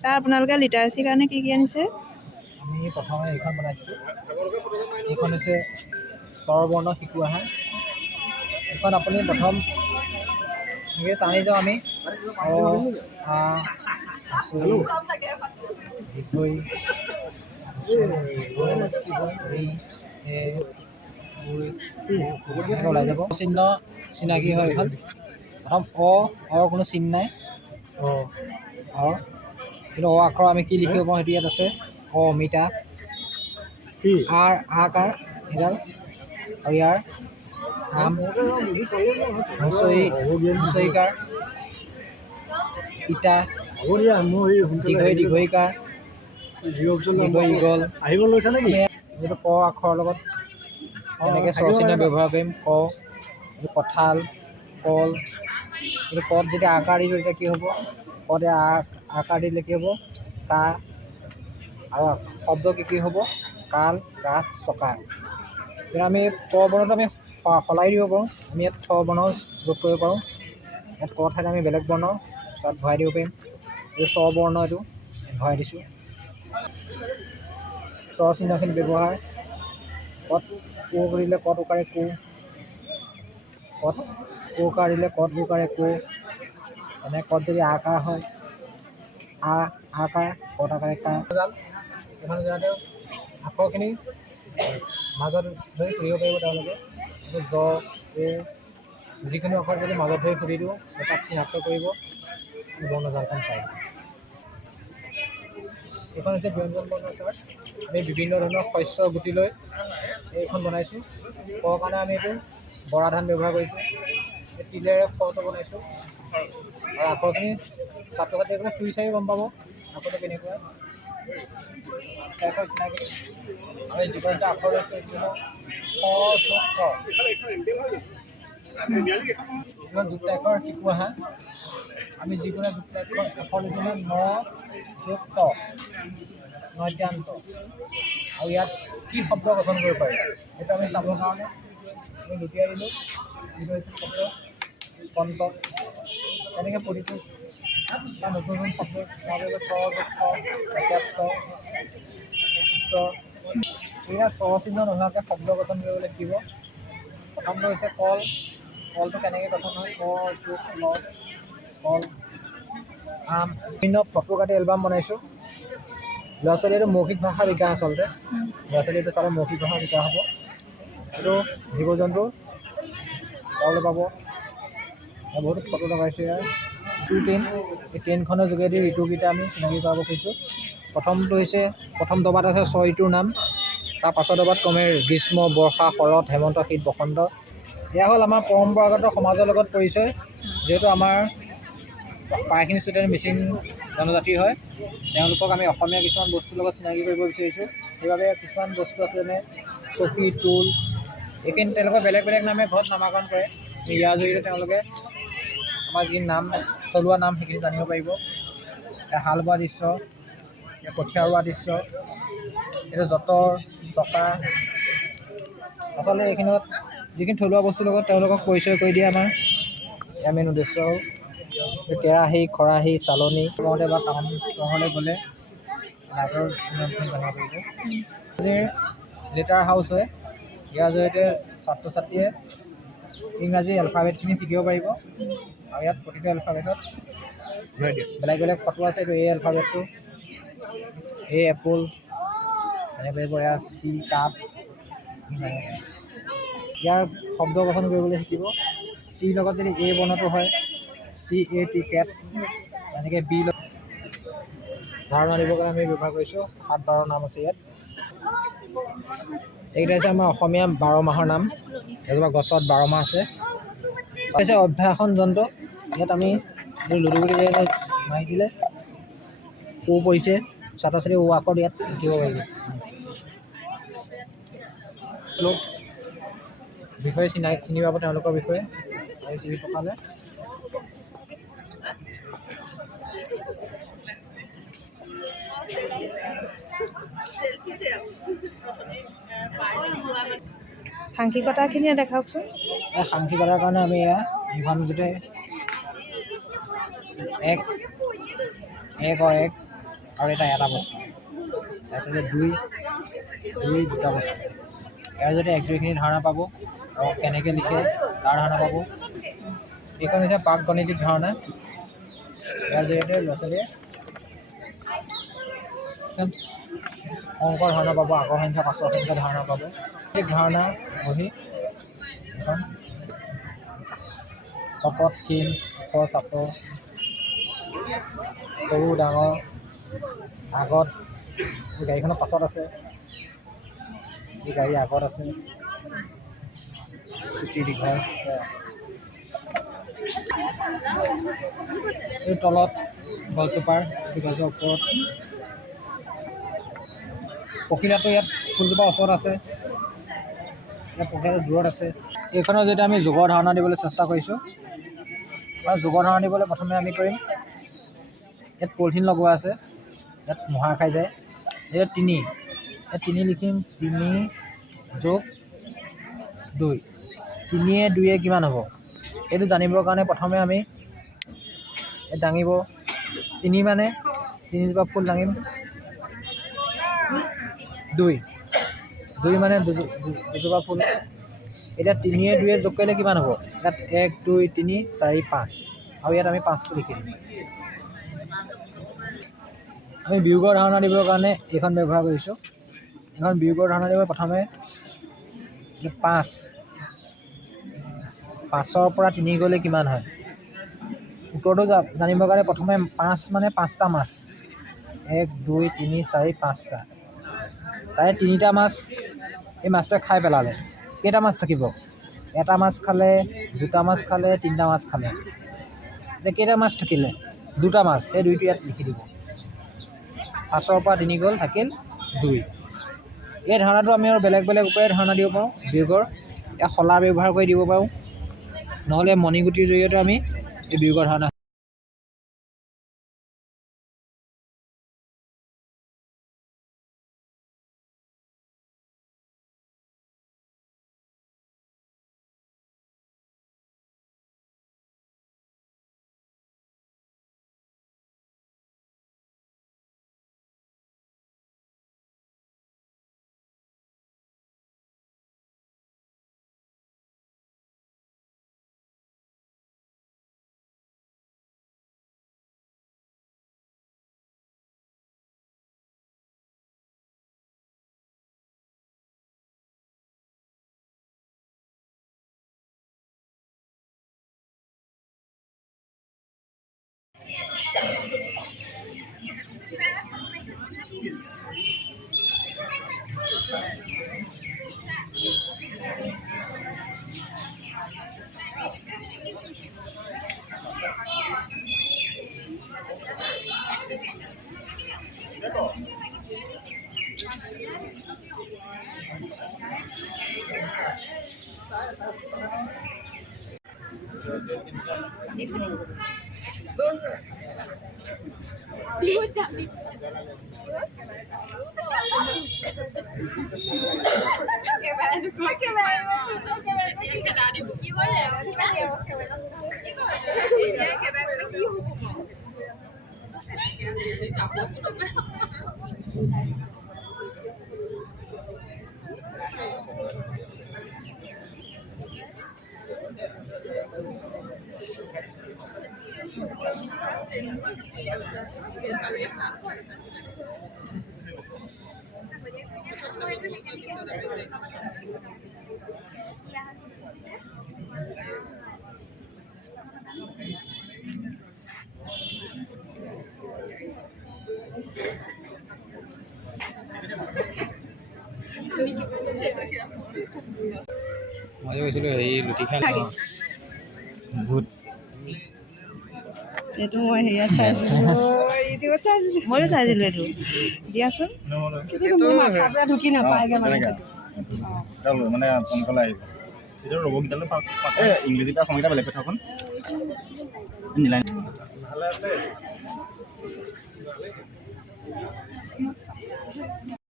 Sir আপোনালোকে লিটাৰেচিৰ কাৰণে কি আনিছে? আমি প্ৰথমে এইখন বনাইছিলোঁ। এইখন হৈছে স্বৰবৰ্ণ শিকোৱা আহাৰ। এইখন আপুনি প্ৰথম এনেকৈ টানি যাওঁ আমি ওলাই যাব। চিহ্ন চিনাকি হয় এইখন। প্ৰথম কোনো চিন নাই। কিন্তু আখৰ আমি কি লিখিব পাৰোঁ সেইটো ইয়াত আছে। অমিতা আকাৰ এডাল আৰু ইয়াৰ আম হুঁচৰিকাৰ ইটা দীঘৈকাৰ ইগল আহিব লৈছে নেকি? এইটো ক আখৰৰ লগত এনেকৈ স্বৰচিহ্ন ব্যৱহাৰ কৰিম। ক এইটো কঁঠাল কল। এইটো কত যদি আকাৰ দিলোঁ তেতিয়া কি হ'ব? কতে আকাৰ দিলে কি হ'ব? কা আৰু শব্দ কি হ'ব? কাল কাঠ চকা। এতিয়া আমি ক বৰ্ণটো আমি সলাই দিব পাৰোঁ। আমি ইয়াত খ বৰ্ণ যোগ কৰিব পাৰোঁ। ইয়াত ক ঠাইত আমি বেলেগ বৰ্ণ তাত ভৰাই দিব পাৰিম। এইটো চ বৰ্ণ, এইটো ভৰাই দিছোঁ। স্বৰ চিহ্নখিনি ব্যৱহাৰ কত কো কৰিলে কত উকাৰে কো, কত কো কাৰ দিলে কত উকাৰে কো। এনে কত যদি আকাৰ হয় আকাৰ কত আকাৰে কা। এখন জেগাতে আখৰখিনি মাজত ধৰি ফুৰিব পাৰিব তেওঁলোকে। জ যিকোনো আখৰ যদি মাজত ধৰি ফুৰি দিওঁ তাক চিনাক্ত কৰিব বৰ্ণজালখন চাই। এইখন হৈছে ব্যঞ্জন বৰ্ণ চাৰ্ট। আমি বিভিন্ন ধৰণৰ শস্যৰ গুটি লৈ এইখন বনাইছোঁ। ক কাৰণে আমি এইটো বৰা ধান ব্যৱহাৰ কৰিছোঁ। এই তিলেৰে খটো বনাইছোঁ। আৰু আখৰখিনি ছাত্ৰ ছাত্ৰীসকলে চুই চাই গম পাব আখৰটো কেনেকুৱা। চিনাকি আমি যিকোনো এটা আখৰ লৈছোঁ এইটো যুক্ত আখৰ শিকোৱা হা। আমি যিকোনো যুক্ত আখৰ লিখিলে ন যোগ ত নদ্যান্ত। আৰু ইয়াত কি শব্দ গঠন কৰিব পাৰি সেইটো আমি চাবৰ কাৰণে আমি লুটিয়াই দিলোঁ। যিটো হৈছে শব্দ কন্ত। তেনেকৈ প্ৰতিটো বা নতুন নতুন শব্দ এয়া স্বৰচিহ্ন নোহোৱাকৈ শব্দ গঠন কৰিবলৈ শিকিব। প্ৰথমটো হৈছে কল। কলটো কেনেকৈ গঠন হয়? ক যোগ ল কল। আম। বিভিন্ন ফটো কাটি এলবাম বনাইছোঁ। ল'ৰা ছোৱালীটো মৌখিক ভাষা বিকাশ আচলতে। ল'ৰা ছোৱালীটো চালে মৌখিক ভাষা বিকাশ হ'ব। এইটো জীৱ জন্তু চাবলৈ পাব। বহুত ফটো লগাইছোঁ ইয়াৰ। ট্ৰেইন, এই ট্ৰেইনখনৰ যোগেদি ঋতুকেইটা আমি চিনাকি কৰাব খুজিছোঁ। প্ৰথমটো হৈছে প্ৰথম দবাত আছে ৬ ঋতুৰ নাম। তাৰ পাছৰ দবাত ক্ৰমে গ্ৰীষ্ম বৰ্ষা শৰৎ হেমন্ত শীত বসন্ত। এয়া হ'ল আমাৰ পৰম্পৰাগত সমাজৰ লগত পৰিচয়। যিহেতু আমাৰ প্ৰায়খিনি ষ্টুডেণ্ট মিচিং জনজাতিৰ হয়, তেওঁলোকক আমি অসমীয়া কিছুমান বস্তুৰ লগত চিনাকি কৰিব বিচাৰিছোঁ। সেইবাবে কিছুমান বস্তু আছে যেনে চকী টোল এইখিনি তেওঁলোকে বেলেগ বেলেগ নামে ঘৰত নামাকৰণ কৰে। ইয়াৰ জৰিয়তে তেওঁলোকে আমাৰ যি নাম থলুৱা নাম সেইখিনি জানিব পাৰিব। হাল বোৱা দৃশ্য, কঠীয়া ৰোৱা দৃশ্য, এইটো যঁতৰ চকা। আচলতে এইখিনিত যিখিনি থলুৱা বস্তুৰ লগত তেওঁলোকক পৰিচয় কৰি দিয়ে আমাৰ ইয়াৰ মেইন উদ্দেশ্য হ'ল কেৰাহী খৰাহী চালনী কৰোঁতে বা টাউন চহৰলৈ গ'লে লাইটৰ নিয়ন্ত্ৰণ জানিব পাৰিব। আজিৰ লেটাৰ হাউচ হয়। ইয়াৰ জৰিয়তে ছাত্ৰ ছাত্ৰীয়ে ইংৰাজী এলফাবেটখিনি শিকিব পাৰিব। আৰু ইয়াত প্ৰতিটো এলফাবেটত বেলেগ বেলেগ ফটো আছে। এইটো এ এলফাবেটটো এ এপল এনেকৈ এয়া চি কাপ। ইয়াৰ শব্দ গঠন কৰিবলৈ শিকিব। চিৰ লগত যদি এ বৰ্ণটো হয় CAT কেট। এনেকৈ বি ধাৰণা দিবৰ কাৰণে আমি ব্যৱহাৰ কৰিছোঁ। 7-12 নাম আছে ইয়াত। এইকেইটা হৈছে আমাৰ অসমীয়া 12 মাহৰ নাম। এজোপা গছত 12 মাহ আছে। হৈছে অভ্যাসন যন্ত্ৰ। ইয়াত আমি লুডু গুটি মাৰি দিলে ও পৰিছে, ছাত্ৰ ছাত্ৰী ও আখৰ ইয়াত শিকিব পাৰিব। বিষয়ে চিনি পাব তেওঁলোকৰ বিষয়ে। আৰু টিভি পকালে সাংখ্যিকতাখিনিয়ে দেখাওকচোন। সাংখ্যিকতাৰ কাৰণে আমি এইখন গোটেই 1 1 1 আৰু এটা বস্তু, এটা দুটা বস্তু। ইয়াৰ যদি 1, 2খিনি ধাৰণা পাব আৰু কেনেকৈ লিখে তাৰ ধাৰণা পাব। এইখন হৈছে পাক গণিতিক ধাৰণা। ইয়াৰ জৰিয়তে ল'ৰা ছোৱালীয়ে অংকৰ ধাৰণা পাব, আগৰ সংখ্যা পাছৰ সংখ্যা ধাৰণা পাব। ধাৰণা বহি এখন শপত ক্ষীণ ওখ চাপৰ সৰু ডাঙৰ আগত গাড়ীখনৰ পাছত আছে, এই গাড়ী আগত আছে, চুটি দীঘল। এই তলত গছজোপাৰ গছৰ ওপৰত পখিলাটো ইয়াত ফুলজোপাৰ ওচৰত আছে, ইয়াত পখিলাটো দূৰত আছে। এইখনৰ যদি আমি যোগৰ ধাৰণা দিবলৈ চেষ্টা কৰিছোঁ, আৰু যোগৰ ধাৰণা দিবলৈ প্ৰথমে আমি কৰিম, ইয়াত পলিথিন লগোৱা আছে, ইয়াত মহাৰ খাই যায়, ইয়াত 3, ইয়াত 3 লিখিম। 3 যোগ 2, 3য়ে 2য়ে কিমান হ'ব এইটো জানিবৰ কাৰণে প্ৰথমে আমি দাঙিব 3 মানে 3জোপা ফুল দাঙিম, 2 মানে দুজোপা ফুল। এতিয়া 3য়ে 2য়ে যোগ কৰিলে কিমান হ'ব? ইয়াত 1 2 3 4 5 আৰু ইয়াত আমি 5টো লিখি দিম। আমি বিয়োগৰ ধাৰণা দিবৰ কাৰণে এইখন ব্যৱহাৰ কৰিছোঁ। এইখন বিয়োগৰ ধাৰণা দিব প্ৰথমে 5ৰ পৰা 3 গ'লে কিমান হয় উত্তৰটো জানিবৰ কাৰণে প্ৰথমে 5 মানে 5টা মাছ, 1 2 3 4 5টা, তাৰে 3টা মাছ এই মাছটোৱে খাই পেলালে। কেইটা মাছ থাকিব? এটা মাছ খালে, 2টা মাছ খালে, 3টা মাছ খালে। এতিয়া কেইটা মাছ থাকিলে? 2টা মাছ, সেই 2টো ইয়াত লিখি দিব। 5ৰ পৰা 3 গ'ল, থাকিল 2। এই ধাৰণাটো আমি আৰু বেলেগ বেলেগ উপায়েৰে ধাৰণা দিব পাৰোঁ। বিয়োগৰ ইয়াত শলা ব্যৱহাৰ কৰি দিব পাৰোঁ, নহ'লে মণিগুটিৰ জৰিয়তে আমি এই বিয়োগৰ ধাৰণা মই কৈছিলোঁ হেৰি লুটি খাই ভূত। এইটো মই হেৰিয়াত চাইছিলোঁ, ইউটিউবত চাইছিলোঁ, ময়ো চাইছিলোঁ এইটো। দিয়াচোন, মাথাটোৱে ঢুকি নাপায়গৈ মানে সোনকালে আহিব। এতিয়া ৰ'বকেইটালৈ ইংলিছকেইটা সংগীতা বেলেগ কথাখন নিলাই ভালে আছে।